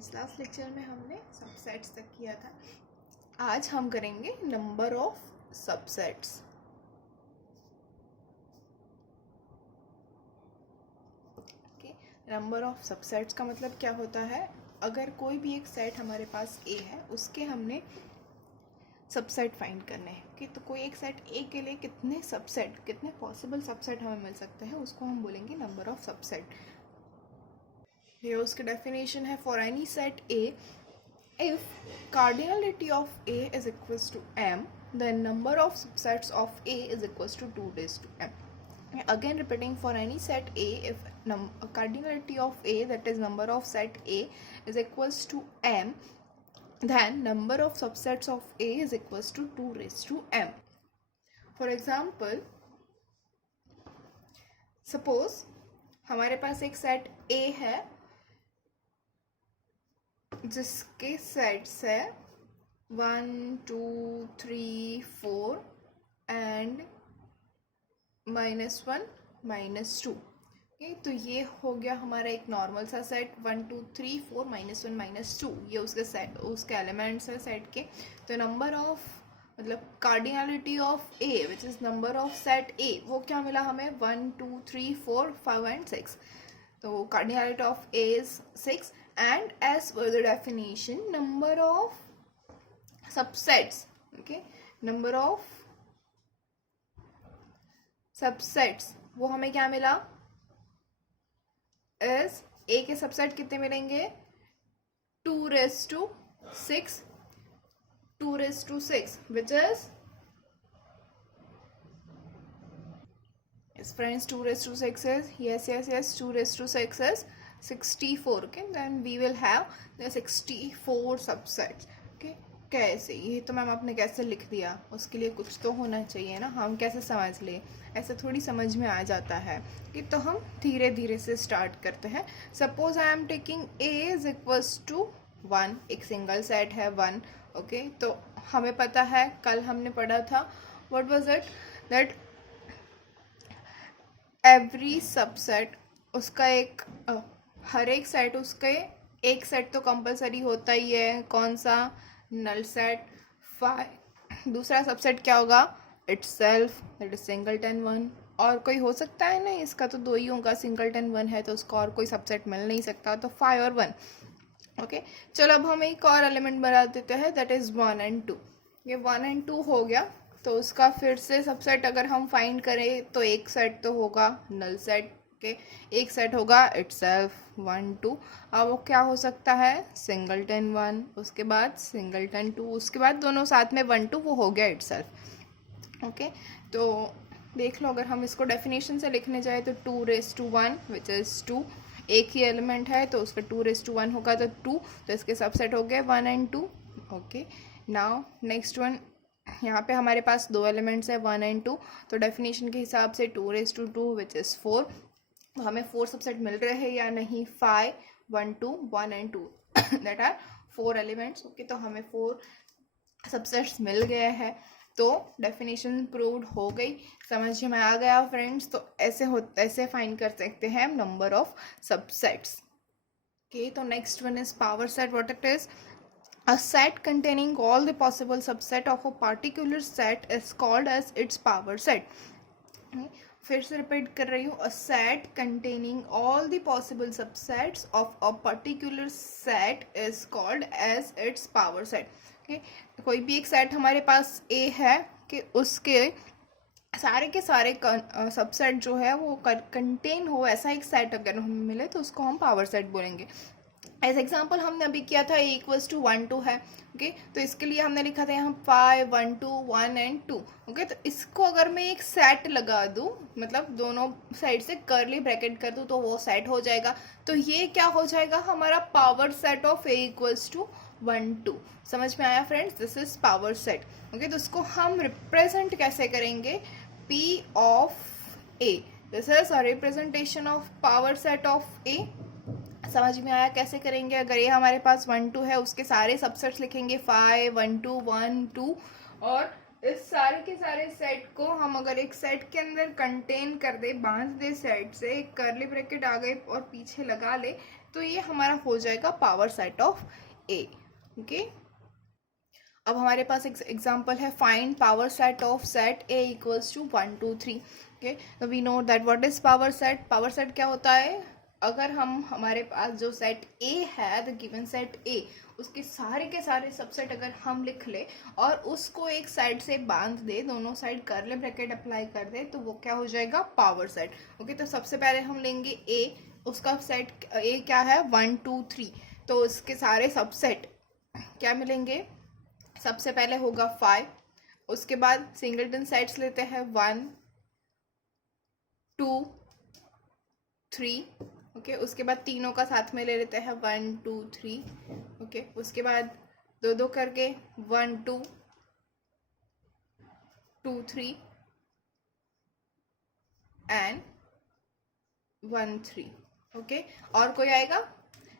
Friends, last lecture में हमने subsets तक किया था। आज हम करेंगे number of subsets. Okay, number of subsets का मतलब क्या होता है? अगर कोई भी एक सेट हमारे पास ए है, उसके हमने सबसेट फाइंड करने हैं। ओके, तो कोई एक सेट ए के लिए कितने सबसेट, कितने पॉसिबल सबसेट हमें मिल सकते हैं, उसको हम बोलेंगे नंबर ऑफ सबसेट। ये उसकी डेफिनेशन है, for any set A if cardinality of A is equals to m, then number of subsets of A is equals to 2 raised to m. Again repeating, for any set A, if cardinality of A, that is number of set A, is equals to m, then number of subsets of A is equals to 2 raised to m. For example, suppose हमारे पास एक set A है जिसके sets है 1 2 3 4 and -1 -2। तो ये हो गया हमारा एक नॉर्मल सा सेट 1 2 3 4 -1 -2। ये उसके सेट, उसके एलिमेंट्स है सेट के। तो नंबर ऑफ, मतलब cardinality of A which is number of set ए, वो क्या मिला हमें? 1 2 3 4 5 एंड 6। तो cardinality of A is 6। And as per the definition, number of subsets, okay, number of subsets, वो हमें क्या मिला? is A के सबसेट कितने मिलेंगे? 2 raised to 6, 2 raised to 6, which is, yes friends, 2 raised to 6 is, yes, 2 raised to 6 is 64. Okay, then we will have the 64 subsets. Okay, कैसे? ये तो मैम आपने कैसे लिख दिया, उसके लिए कुछ तो होना चाहिए ना, हम कैसे समझ ले? ऐसे थोड़ी समझ में आ जाता है कि, तो हम धीरे धीरे से स्टार्ट करते हैं। Suppose I am taking A is equals to 1, एक सिंगल सेट है 1। ओके, तो हमें पता है, कल हमने पढ़ा था, what was it, that every subset, उसका एक हर एक सेट, उसके एक सेट तो कंपलसरी होता ही है। कौन सा? Null set. दूसरा सबसेट क्या होगा? Itself, that is singleton 1। और कोई हो सकता है? नहीं, इसका तो 2 ही होगा। सिंगलटन 1 है तो उसका और कोई सबसेट मिल नहीं सकता, तो 5 और 1। ओके, चलो अब हम एक और एलिमेंट बना देते हैं, दैट इज 1 एंड 2। ये 1 एंड 2 हो गया, तो उसका फिर से सबसेट अगर हम फाइंड करें तो एक सेट तो होगा नल सेट के, एक सेट होगा इटसेल्फ 1 2। अब वो क्या हो सकता है? सिंगलटन 1, उसके बाद सिंगलटन 2, उसके बाद दोनों साथ में 1 2, वो हो गया इटसेल्फ। ओके, तो देख लो, अगर हम इसको डेफिनेशन से लिखने जाए तो 2 raised to 1 विच इज़ 2, एक ही एलिमेंट है तो उसका 2 raised to 1 होगा तो 2, तो इसके सबसेट हो गए 1 and 2। Okay, now next one, यहाँ पे हमारे पास 2 एलिमेंट्स है 1 एंड 2, तो डेफिनेशन के हिसाब से 2 raised to 2 विच इज़ 4। तो हमें 4 सबसेट मिल रहे हैं या नहीं? 5 1 2 1 and 2 that are 4 elements. Okay, तो हमें 4 सबसेट्स मिल गए हैं, तो डेफिनेशन प्रूव्ड हो गई। समझ में आ गया फ्रेंड्स? तो ऐसे फाइंड कर सकते हैं नंबर ऑफ सबसेट्स। ओके, तो next one is power set. What it is? A set containing all the possible subset of a particular set is called as its power set. फिर से repeat कर रही हूँ, a set containing all the possible subsets of a particular set is called as its power set. Okay? कोई भी एक set हमारे पास A है कि उसके सारे के सारे सबसेट जो है वो कंटेन हो, ऐसा एक सेट अगर हमें मिले तो उसको हम पावर सेट बोलेंगे। एज एग्जाम्पल हमने अभी किया था, ए इक्वल्स टू 1 2 है। ओके, तो इसके लिए हमने लिखा था यहाँ 5 1 2 1 एंड 2। ओके, तो इसको अगर मैं एक सेट लगा दूँ, मतलब दोनों साइड से कर्ली ब्रैकेट कर दूँ, तो वो सेट हो जाएगा। तो ये क्या हो जाएगा? हमारा power set of A equals to 1 2। समझ में आया friends? This is power set. Okay, तो इसको हम रिप्रेजेंट कैसे करेंगे? P of A, this is a representation of power set of A. समझ में आया कैसे करेंगे? अगर ये हमारे पास 1 2 है, उसके सारे सबसेट्स लिखेंगे 5 1 2 1 2, और इस सारे के सारे सेट को हम अगर एक सेट के अंदर कंटेन कर दे, बांध दे सेट से, एक कर्ली ब्रैकेट आ गए और पीछे लगा ले, तो ये हमारा हो जाएगा power set of A. Okay, अब हमारे पास एक एग्जाम्पल है, find power set of set A equals to 1 2 3। Okay, तो we know that what is power set. Power set क्या होता है, अगर हम हमारे पास जो सेट ए है, द गिवन सेट ए, उसके सारे के सारे सबसेट अगर हम लिख ले और उसको एक साइड से बांध दे, दोनों साइड कर्ली ब्रैकेट अप्लाई कर दे, तो वो क्या हो जाएगा, पावर सेट। ओके, तो सबसे पहले हम लेंगे ए, उसका सेट ए क्या है 1 2 3, तो उसके सारे सबसेट क्या मिलेंगे, सबसे पहले होगा 5, उसके बाद सिंगलटन सेट्स लेते हैं 1 2 3। ओके, उसके बाद तीनों का साथ में ले लेते हैं 1 2 3। ओके, उसके बाद दो दो करके 1 2 2 3 एंड 1 3। ओके, और कोई आएगा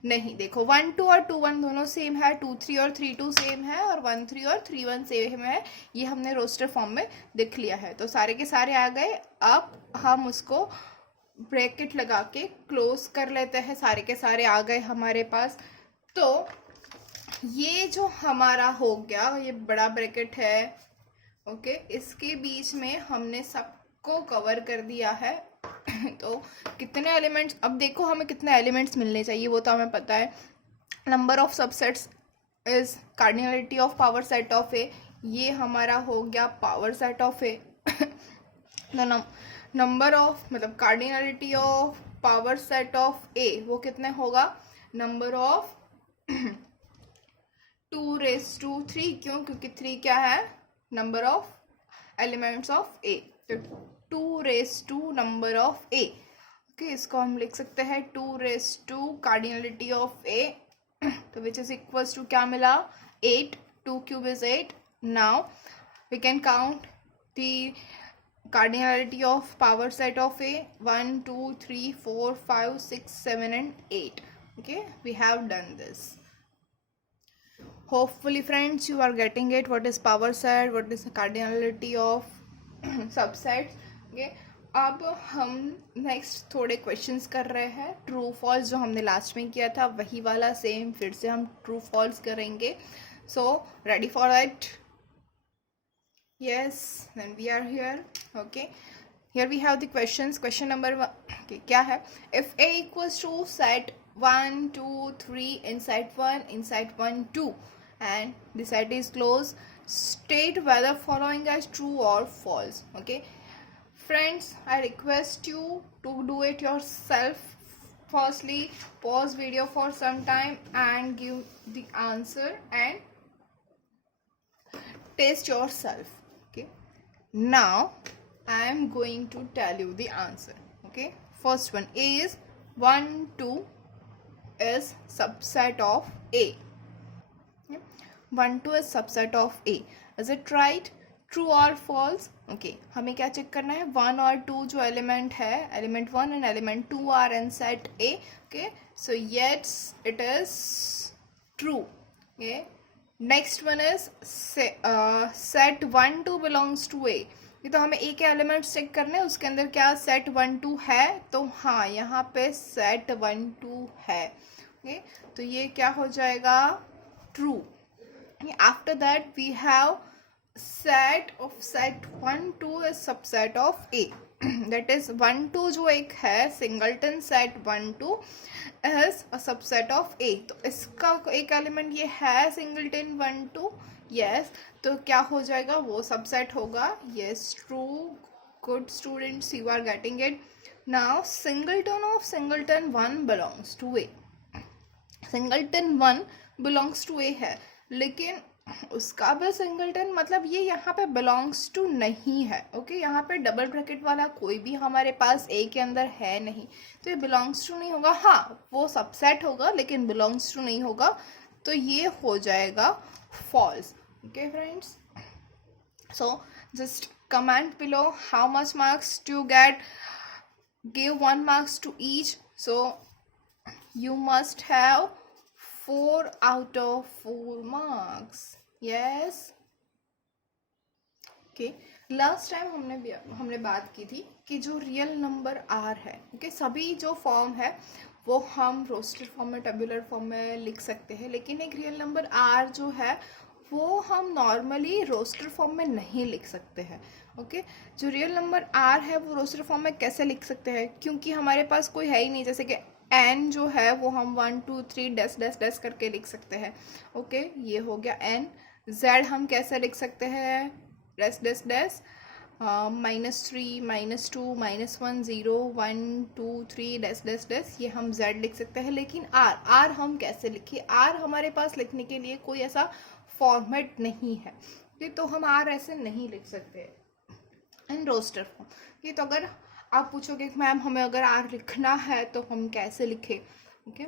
नहीं, देखो 1 2 और 2 1 दोनों सेम है, 2 3 और 3 2 सेम है, और 1 3 और 3 1 सेम है। ये हमने रोस्टर फॉर्म में देख लिया है, तो सारे के सारे आ गए। अब हम उसको ब्रैकेट लगा के क्लोज कर लेते हैं, सारे के सारे आ गए हमारे पास। तो ये जो हमारा हो गया, ये बड़ा ब्रैकेट है। ओके, इसके बीच में हमने सबको कवर कर दिया है। तो कितने एलिमेंट्स, अब देखो हमें कितने एलिमेंट्स मिलने चाहिए वो तो हमें पता है। Number of subsets is cardinality of power set of A, ये हमारा हो गया power set of A. Number of मतलब cardinality of power set of A वो कितने होगा, नंबर ऑफ 2⁻3। क्यों, क्योंकि 3 क्या है, नंबर ऑफ एलिमेंट्स ऑफ ए, तो 2⁻2 नंबर ऑफ ए। ओके, इसको हम लिख सकते हैं 2⁻2 कार्डिनलिटी ऑफ ए, तो विच इज इक्वल्स टू क्या मिला, 8, 2 cube is 8। Now we can count the cardinality of power set of A, 1 2 3 4 5 6 7 and 8. Okay, we have done this. Hopefully friends you are getting it, what is power set, what is the cardinality of subsets. Okay, अब हम next थोड़े questions कर रहे हैं, true false जो हमने last में किया था वही वाला सेम फिर से हम ट्रू फॉल्स करेंगे। So ready for that? Yes, then we are here. Okay, here we have the questions. Question number 1, okay, क्या है, if A equals to set 1 2 3 inside 1 inside 1 2 and the set is closed, state whether following as true or false. Okay friends, I request you to do it yourself. Firstly, pause video for some time and give the answer and taste yourself. Okay, now I am going to tell you the answer. Okay, first one is 1 2 is subset of A. 1 2 is subset of A. Is it right, true or false? Okay, हमें क्या check करना है, 1 और 2 जो element है, element 1 and element 2 are in set A. Okay, so yes it is true. Okay, next one is set 1 2 belongs to A. ये तो हमें ए के एलिमेंट्स चेक करने हैं, उसके अंदर क्या सेट 1 2 है, तो हाँ यहाँ पे सेट 1 2 है। ओके, तो ये क्या हो जाएगा, true. After that we have set of set 1 2 is subset of A, that is 1 2 जो एक है singleton set 1 2 is a subset of A। तो इसका एक एलिमेंट ये है सिंगलटन 1 2, यस, तो क्या हो जाएगा, वो सबसेट होगा। Yes, true, good students, you are getting it. Now singleton of singleton 1 belongs to A, singleton 1 belongs to A है, लेकिन उसका भी सिंगलटन मतलब ये यहाँ पे बिलोंग्स टू नहीं है। ओके, यहाँ पे डबल ब्रैकेट वाला कोई भी हमारे पास ए के अंदर है नहीं, तो ये बिलोंग्स टू नहीं होगा। हाँ, वो सबसेट होगा लेकिन बिलोंग्स टू नहीं होगा, तो ये हो जाएगा false. Okay friends, so just comment below how much marks do get, give 1 marks to each, so you must have 4 out of 4 marks. Yes. Okay, last time हमने बात की थी कि जो रियल नंबर r है, okay, सभी जो form है वो हम रोस्टेड फॉर्म में, टेबुलर फॉर्म में लिख सकते हैं, लेकिन एक रियल नंबर आर जो है वो हम नॉर्मली रोस्टेड फॉर्म में नहीं लिख सकते हैं। ओके, जो रियल नंबर आर है वो रोस्टेड फॉर्म में कैसे लिख सकते हैं, क्योंकि हमारे पास कोई है ही नहीं। जैसे कि एन जो है वो हम 1 2 3 डैश डैश डैश करके लिख सकते हैं। ओके, ये हो गया एन। जेड हम कैसे लिख सकते हैं, dash dash dash, -3 -2 -1 0 1 2 3 dash dash dash, ये हम जेड लिख सकते हैं। लेकिन आर हम कैसे लिखें, आर हमारे पास लिखने के लिए कोई ऐसा फॉर्मेट नहीं है, तो हम आर ऐसे नहीं लिख सकते इन रोस्टर फॉर्म। तो अगर आप पूछोगे कि मैम हमें अगर आर लिखना है तो हम कैसे लिखें, ओके,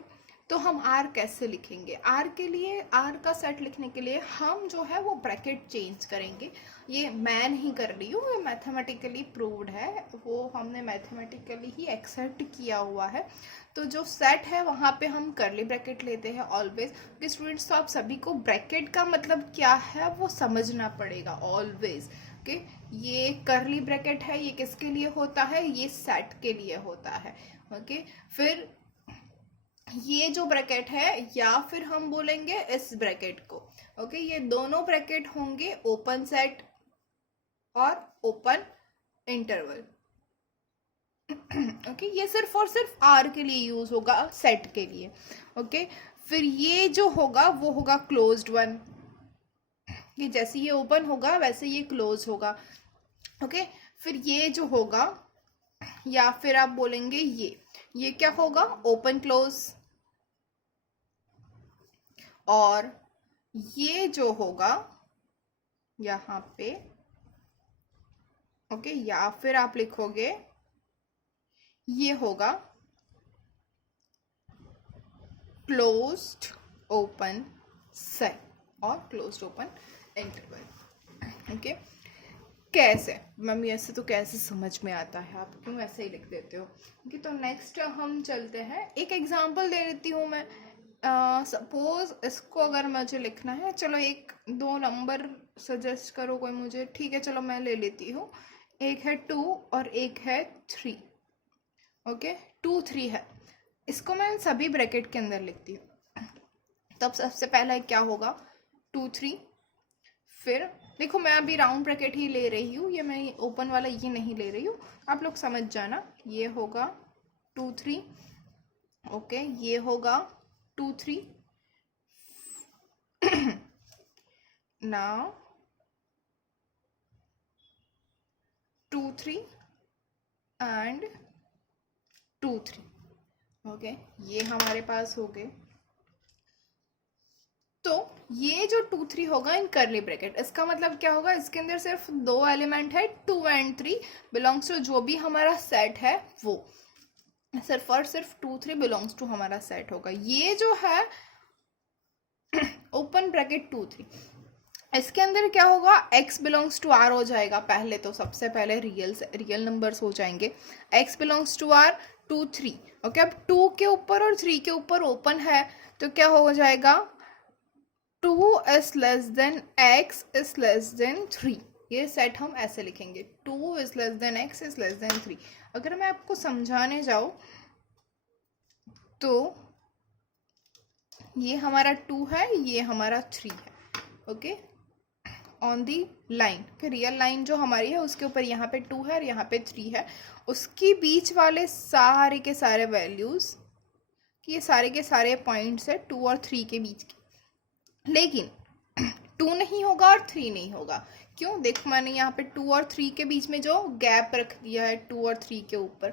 तो हम आर कैसे लिखेंगे, आर के लिए, आर का सेट लिखने के लिए हम जो है वो ब्रैकेट चेंज करेंगे। ये मैं नहीं कर रही हूँ, ये मैथमेटिकली प्रूव्ड है, वो हमने मैथमेटिकली ही एक्सेप्ट किया हुआ है। तो जो सेट है वहाँ पे हम करली ब्रैकेट लेते हैं ऑलवेज, क्योंकि स्टूडेंट्स तो आप सभी को ब्रैकेट का मतलब क्या है वो समझना पड़ेगा ऑलवेज। ओके, ये करली ब्रैकेट है, ये किसके लिए होता है, ये सेट के लिए होता है। ओके, फिर ये जो ब्रैकेट है, या फिर हम बोलेंगे इस ब्रैकेट को, ओके, ये दोनों ब्रैकेट होंगे ओपन सेट और ओपन इंटरवल। ओके, ये सिर्फ और सिर्फ आर के लिए यूज होगा, सेट के लिए। ओके, फिर ये जो होगा वो होगा क्लोज्ड वन, ये जैसे ये ओपन होगा वैसे ये क्लोज होगा। ओके, फिर ये जो होगा, या फिर आप बोलेंगे ये क्या होगा, ओपन क्लोज। और ये जो होगा यहाँ पे, ओके, या फिर आप लिखोगे ये होगा क्लोज्ड ओपन सेट और क्लोज्ड ओपन इंटरवल। ओके, कैसे मैम, ऐसे तो कैसे समझ में आता है, आप क्यों ऐसे ही लिख देते हो। ओके, तो नेक्स्ट हम चलते हैं, एक एग्जांपल दे देती हूँ मैं। सपोज इसको अगर मुझे लिखना है, चलो 1 2 नंबर सजेस्ट करो कोई मुझे, ठीक है, चलो मैं ले लेती हूँ। एक है 2 और एक है 3। ओके, 2 3 है, इसको मैं सभी ब्रैकेट के अंदर लिखती हूँ। तब सबसे पहला क्या होगा, 2 3, फिर देखो मैं अभी राउंड ब्रैकेट ही ले रही हूँ, ये मैं ओपन वाला ये नहीं ले रही हूँ, आप लोग समझ जाना। ये होगा 2 3, ओके, ये होगा 2 3। नाउ 2 3 एंड 2 3, ओके, ये हमारे पास हो गए। तो ये जो 2 3 होगा इन करली ब्रैकेट, इसका मतलब क्या होगा, इसके अंदर सिर्फ 2 एलिमेंट है, 2 एंड 3 बिलोंग्स टू जो भी हमारा सेट है, वो सिर्फ और सिर्फ 2 3 बिलोंग्स टू हमारा सेट होगा। ये जो है ओपन ब्रैकेट 2 3, इसके अंदर क्या होगा, x बिलोंग्स टू r हो जाएगा। पहले तो सबसे पहले रियल नंबर्स हो जाएंगे, x belongs to r 2 3। Okay, अब 2 के ऊपर और 3 के ऊपर ओपन है, तो क्या हो जाएगा, 2 is less than x is less than 3। ये सेट हम ऐसे लिखेंगे, 2 is less than x is less than 3। अगर मैं आपको समझाने जाऊँ तो ये हमारा 2 है, ये हमारा 3 है। ओके, ऑन दी लाइन, कि रियल लाइन जो हमारी है उसके ऊपर यहाँ पे 2 है और यहाँ पे 3 है, उसके बीच वाले सारे के सारे वैल्यूज़, कि ये सारे के सारे पॉइंट्स है 2 और 3 के बीच के। लेकिन 2 नहीं होगा और 3 नहीं होगा, क्यों, देखो मैंने यहाँ पे 2 और 3 के बीच में जो गैप रख दिया है 2 और 3 के ऊपर।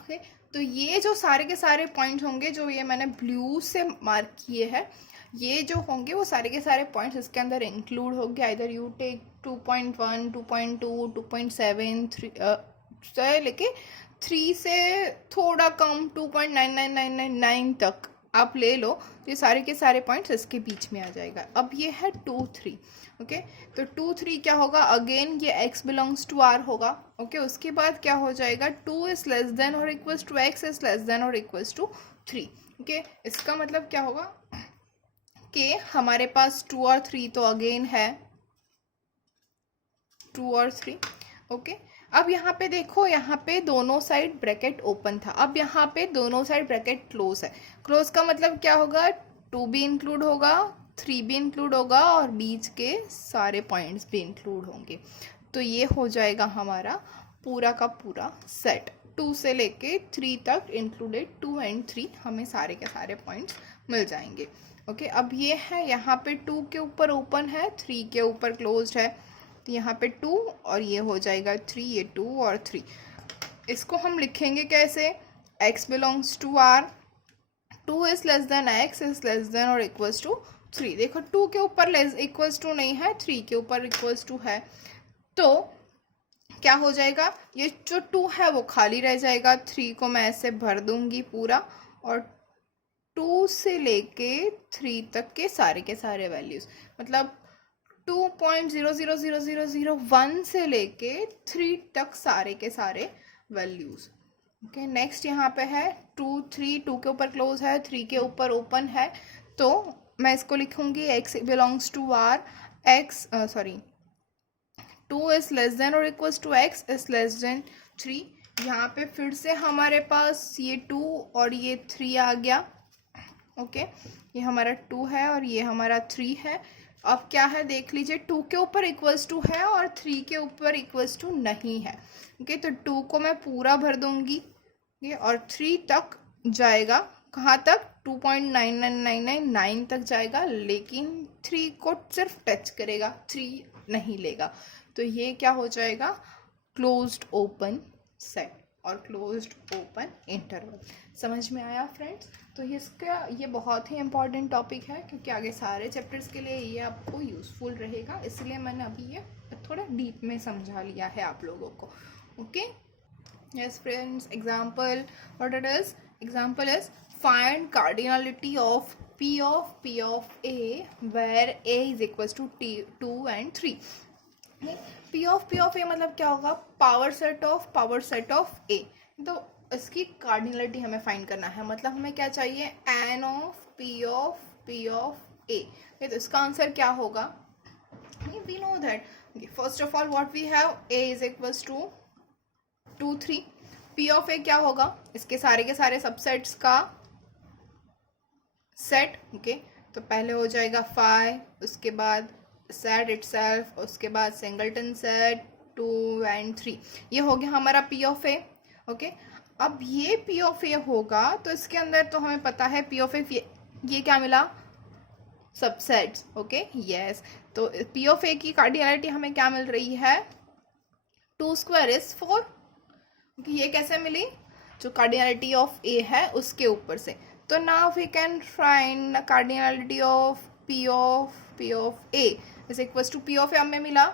ओके, तो ये जो सारे के सारे पॉइंट्स होंगे, जो ये मैंने ब्लू से मार्क किए हैं, ये जो होंगे वो सारे के सारे पॉइंट्स इसके अंदर इंक्लूड होंगे। आइदर यू टेक 2.1 2.2 2.7 3 से लेके 3 से थोड़ा कम 2.99999 तक आप ले लो, तो ये सारे के सारे पॉइंट्स इसके बीच में आ जाएगा। अब ये है 2 3। ओके, तो 2 3 क्या होगा, अगेन ये x बिलोंग्स टू r होगा। ओके, उसके बाद क्या हो जाएगा, 2 इज लेस देन और equals to x is less than और इक्वल्स टू 3। ओके, इसका मतलब क्या होगा कि हमारे पास 2 और 3 तो अगेन है 2 और 3। ओके, अब यहाँ पे देखो, यहाँ पे दोनों साइड ब्रैकेट ओपन था, अब यहाँ पे दोनों साइड ब्रैकेट क्लोज है। क्लोज का मतलब क्या होगा, 2 भी इंक्लूड होगा, 3 भी इंक्लूड होगा और बीच के सारे पॉइंट्स भी इंक्लूड होंगे। तो ये हो जाएगा हमारा पूरा का पूरा सेट, 2 से लेके 3 तक इंक्लूडेड, 2 एंड 3 हमें सारे के सारे पॉइंट्स मिल जाएंगे। ओके, अब ये है यहाँ पे 2 के ऊपर ओपन है, 3 के ऊपर क्लोज्ड है, तो यहाँ पे 2 और ये हो जाएगा 3, ये 2 और 3। इसको हम लिखेंगे कैसे, x belongs to r, 2 is less than x is less than और इक्वल्स टू 3। देखो 2 के ऊपर लेस इक्वल्स टू नहीं है, 3 के ऊपर इक्वल्स टू है, तो क्या हो जाएगा, ये जो 2 है वो खाली रह जाएगा, 3 को मैं ऐसे भर दूंगी पूरा, और 2 से लेके 3 तक के सारे वैल्यूज, मतलब 2.0000001 से लेके 3 तक सारे के सारे वैल्यूज। ओके, नेक्स्ट यहाँ पे है 2, 3, 2 के ऊपर क्लोज है, 3 के ऊपर ओपन है, तो मैं इसको लिखूंगी x belongs to r, x 2 is less than और equals to x is less than 3। यहाँ पे फिर से हमारे पास ये 2 और ये 3 आ गया। ओके, ये हमारा 2 है और ये हमारा 3 है। अब क्या है देख लीजिए, 2 के ऊपर इक्वल्स टू है और 3 के ऊपर इक्वल्स टू नहीं है। ओके, तो 2 को मैं पूरा भर दूंगी ये, और 3 तक जाएगा, कहाँ तक, 2.99999 तक जाएगा, लेकिन 3 को सिर्फ टच करेगा, 3 नहीं लेगा। तो ये क्या हो जाएगा, क्लोज्ड ओपन सेट और क्लोज्ड ओपन इंटरवल। समझ में आया फ्रेंड्स? तो ये बहुत ही इम्पॉर्टेंट टॉपिक है, क्योंकि आगे सारे चैप्टर्स के लिए ये आपको यूज़फुल रहेगा, इसलिए मैंने अभी ये थोड़ा डीप में समझा लिया है आप लोगों को। Okay, yes friends, example what it is, example is find cardinality of P of A where A is equals to 2 and 3। P of A मतलब क्या होगा, पावर सेट ऑफ A। तो इसकी कार्डिनलिटी हमें फाइंड करना है, मतलब हमें क्या चाहिए, N of P of A। तो इसका आंसर क्या होगा, we know that first of all what we have, A is equals to 2, 3। P of A क्या होगा, इसके सारे के सारे सबसेट्स का सेट। ओके, तो पहले हो जाएगा 5, उसके बाद सेट इटसेल्फ, उसके बाद सिंगलटन सेट 2 एंड 3। ये हो गया हमारा P of A। ओके, अब ये P of A होगा तो इसके अंदर तो हमें पता है P of A, ये क्या मिला, सबसेट्स। ओके, यस, तो P of A की कार्डिनलिटी हमें क्या मिल रही है, 2 स्क्वायर इज 4। ये कैसे मिली, जो कार्डिनलिटी ऑफ A है उसके ऊपर से। तो now we can find cardinality of P of A is equals to P of A हमें मिला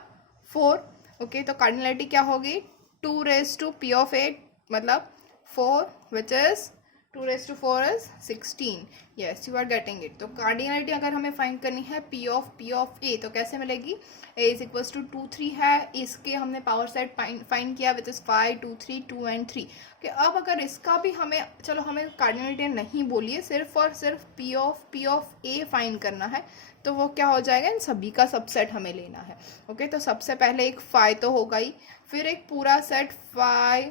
4। ओके, तो कार्डिनलिटी क्या होगी, 2 raised to P of A मतलब 4, which is 2 raised to 4 is 16। yes, you are getting it। तो cardinality अगर हमें find करनी है P of A तो कैसे मिलेगी, A is equals to 2, 3 है, इसके हमने पावर सेट फाइंड किया विच इज 5, 2, 3, 2 एंड 3। ओके, अब अगर इसका भी हमें, चलो हमें कार्डिनलिटी नहीं बोलिए, सिर्फ और सिर्फ P of A फाइंड करना है, तो वो क्या हो जाएगा, इन सभी का सबसेट हमें लेना है। ओके, तो सबसे पहले एक 5 तो होगा ही, फिर एक पूरा सेट 5,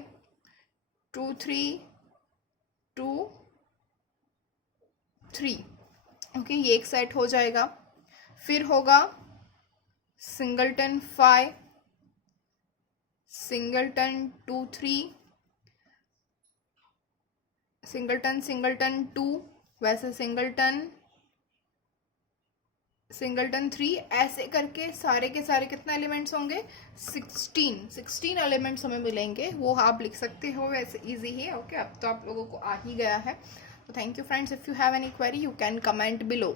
2, 3, 2, 3। ओके, ये एक सेट हो जाएगा। फिर होगा सिंगलटन 5, सिंगलटन 2, 3, सिंगलटन 2, वैसे सिंगलटन 3, ऐसे करके सारे के सारे कितने एलिमेंट्स होंगे, 16 एलिमेंट्स हमें मिलेंगे। वो आप लिख सकते हो, वैसे इजी है। ओके, अब तो आप लोगों को आ ही गया है। तो thank you friends, if you have any query you can comment below.